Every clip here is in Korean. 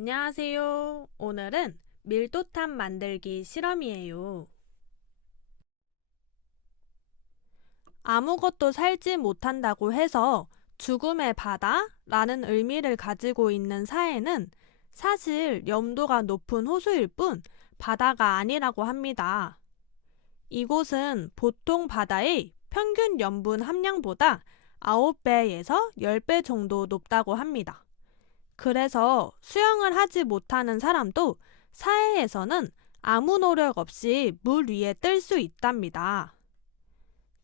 안녕하세요. 오늘은 밀도탄 만들기 실험이에요. 아무것도 살지 못한다고 해서 죽음의 바다라는 의미를 가지고 있는 사해는 사실 염도가 높은 호수일 뿐 바다가 아니라고 합니다. 이곳은 보통 바다의 평균 염분 함량보다 9배에서 10배 정도 높다고 합니다. 그래서 수영을 하지 못하는 사람도 사해에서는 아무 노력 없이 물 위에 뜰 수 있답니다.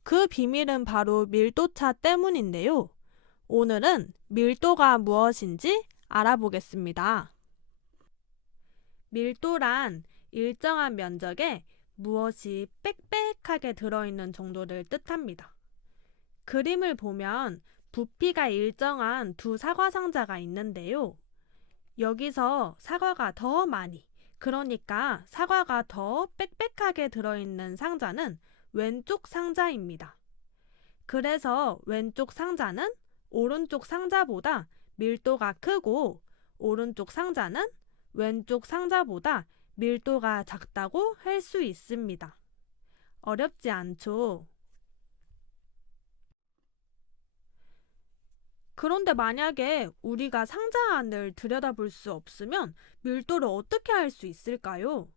그 비밀은 바로 밀도차 때문인데요. 오늘은 밀도가 무엇인지 알아보겠습니다. 밀도란 일정한 면적에 무엇이 빽빽하게 들어있는 정도를 뜻합니다. 그림을 보면 부피가 일정한 두 사과 상자가 있는데요. 여기서 사과가 더 많이, 그러니까 사과가 더 빽빽하게 들어있는 상자는 왼쪽 상자입니다. 그래서 왼쪽 상자는 오른쪽 상자보다 밀도가 크고 오른쪽 상자는 왼쪽 상자보다 밀도가 작다고 할 수 있습니다. 어렵지 않죠? 그런데 만약에 우리가 상자 안을 들여다볼 수 없으면 밀도를 어떻게 할 수 있을까요?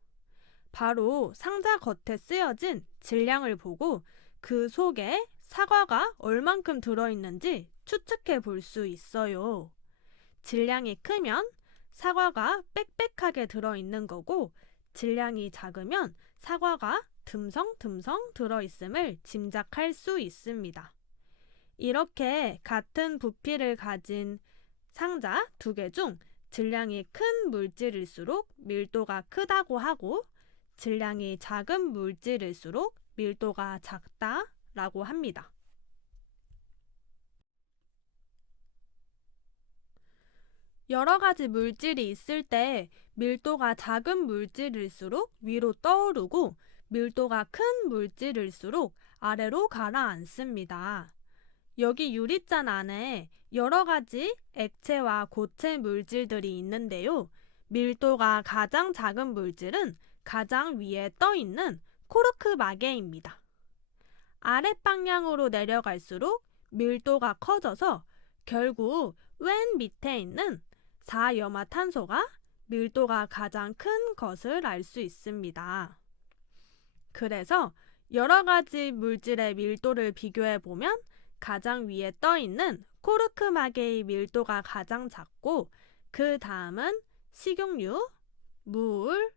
바로 상자 겉에 쓰여진 질량을 보고 그 속에 사과가 얼만큼 들어있는지 추측해 볼 수 있어요. 질량이 크면 사과가 빽빽하게 들어있는 거고, 질량이 작으면 사과가 듬성듬성 들어있음을 짐작할 수 있습니다. 이렇게 같은 부피를 가진 상자 두 개 중 질량이 큰 물질일수록 밀도가 크다고 하고, 질량이 작은 물질일수록 밀도가 작다라고 합니다. 여러 가지 물질이 있을 때 밀도가 작은 물질일수록 위로 떠오르고, 밀도가 큰 물질일수록 아래로 가라앉습니다. 여기 유리잔 안에 여러 가지 액체와 고체 물질들이 있는데요. 밀도가 가장 작은 물질은 가장 위에 떠 있는 코르크 마개입니다. 아랫방향으로 내려갈수록 밀도가 커져서 결국 맨 밑에 있는 사염화탄소가 밀도가 가장 큰 것을 알 수 있습니다. 그래서 여러 가지 물질의 밀도를 비교해 보면 가장 위에 떠 있는 코르크 마개의 밀도가 가장 작고, 그 다음은 식용유, 물,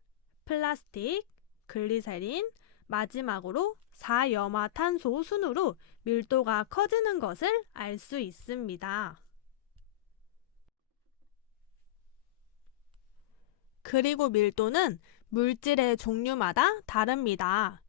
플라스틱, 글리세린, 마지막으로 사염화탄소 순으로 밀도가 커지는 것을 알 수 있습니다. 그리고 밀도는 물질의 종류마다 다릅니다.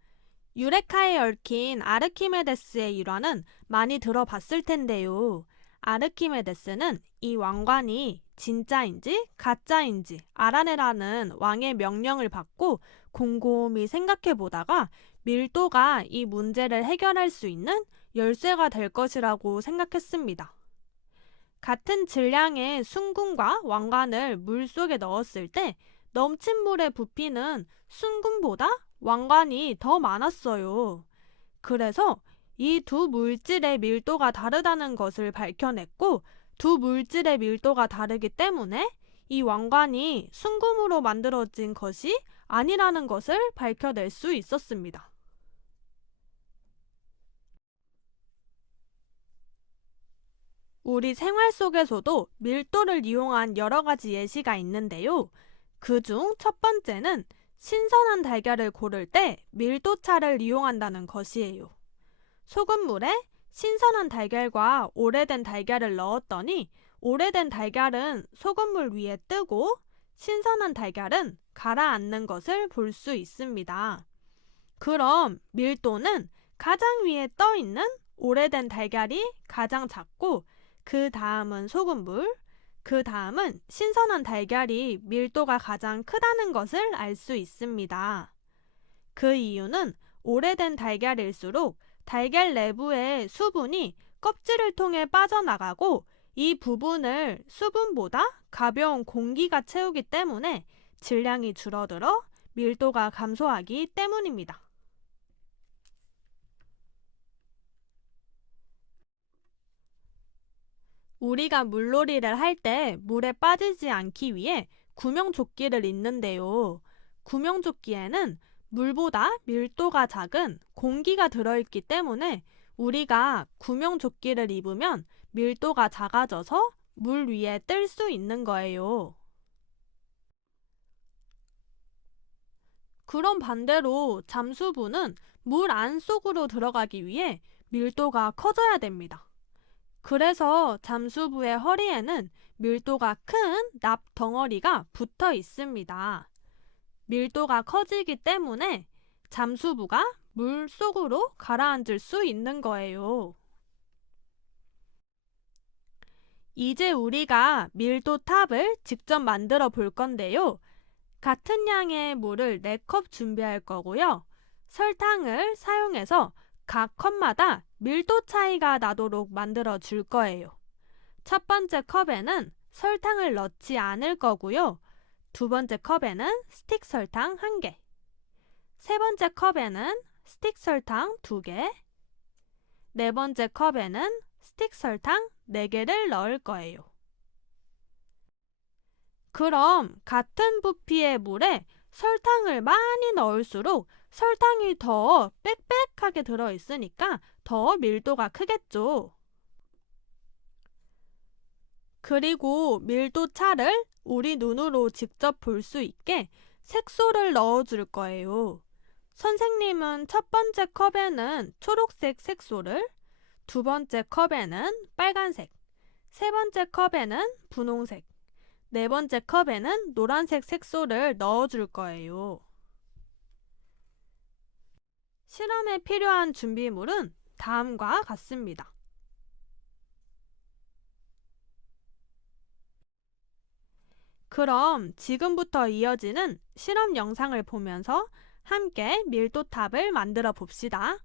유레카에 얽힌 아르키메데스의 일화는 많이 들어봤을 텐데요. 아르키메데스는 이 왕관이 진짜인지 가짜인지 알아내라는 왕의 명령을 받고 곰곰이 생각해 보다가 밀도가 이 문제를 해결할 수 있는 열쇠가 될 것이라고 생각했습니다. 같은 질량의 순금과 왕관을 물 속에 넣었을 때 넘친 물의 부피는 순금보다 왕관이 더 많았어요. 그래서 이 두 물질의 밀도가 다르다는 것을 밝혀냈고, 두 물질의 밀도가 다르기 때문에 이 왕관이 순금으로 만들어진 것이 아니라는 것을 밝혀낼 수 있었습니다. 우리 생활 속에서도 밀도를 이용한 여러 가지 예시가 있는데요. 그중 첫 번째는 신선한 달걀을 고를 때 밀도차를 이용한다는 것이에요. 소금물에 신선한 달걀과 오래된 달걀을 넣었더니 오래된 달걀은 소금물 위에 뜨고 신선한 달걀은 가라앉는 것을 볼 수 있습니다. 그럼 밀도는 가장 위에 떠 있는 오래된 달걀이 가장 작고, 그 다음은 소금물, 그 다음은 신선한 달걀이 밀도가 가장 크다는 것을 알 수 있습니다. 그 이유는 오래된 달걀일수록 달걀 내부의 수분이 껍질을 통해 빠져나가고 이 부분을 수분보다 가벼운 공기가 채우기 때문에 질량이 줄어들어 밀도가 감소하기 때문입니다. 우리가 물놀이를 할 때 물에 빠지지 않기 위해 구명조끼를 입는데요. 구명조끼에는 물보다 밀도가 작은 공기가 들어있기 때문에 우리가 구명조끼를 입으면 밀도가 작아져서 물 위에 뜰 수 있는 거예요. 그럼 반대로 잠수부는 물 안속으로 들어가기 위해 밀도가 커져야 됩니다. 그래서 잠수부의 허리에는 밀도가 큰 납 덩어리가 붙어 있습니다. 밀도가 커지기 때문에 잠수부가 물 속으로 가라앉을 수 있는 거예요. 이제 우리가 밀도 탑을 직접 만들어 볼 건데요. 같은 양의 물을 4컵 준비할 거고요. 설탕을 사용해서 각 컵마다 밀도 차이가 나도록 만들어 줄 거예요. 첫 번째 컵에는 설탕을 넣지 않을 거고요. 두 번째 컵에는 스틱 설탕 1개, 세 번째 컵에는 스틱 설탕 2개, 네 번째 컵에는 스틱 설탕 4개를 넣을 거예요. 그럼 같은 부피의 물에 설탕을 많이 넣을수록 설탕이 더 빽빽하게 들어있으니까 더 밀도가 크겠죠. 그리고 밀도 차를 우리 눈으로 직접 볼 수 있게 색소를 넣어줄 거예요. 선생님은 첫 번째 컵에는 초록색 색소를, 두 번째 컵에는 빨간색, 세 번째 컵에는 분홍색, 네 번째 컵에는 노란색 색소를 넣어줄 거예요. 실험에 필요한 준비물은 다음과 같습니다. 그럼 지금부터 이어지는 실험 영상을 보면서 함께 밀도탑을 만들어 봅시다.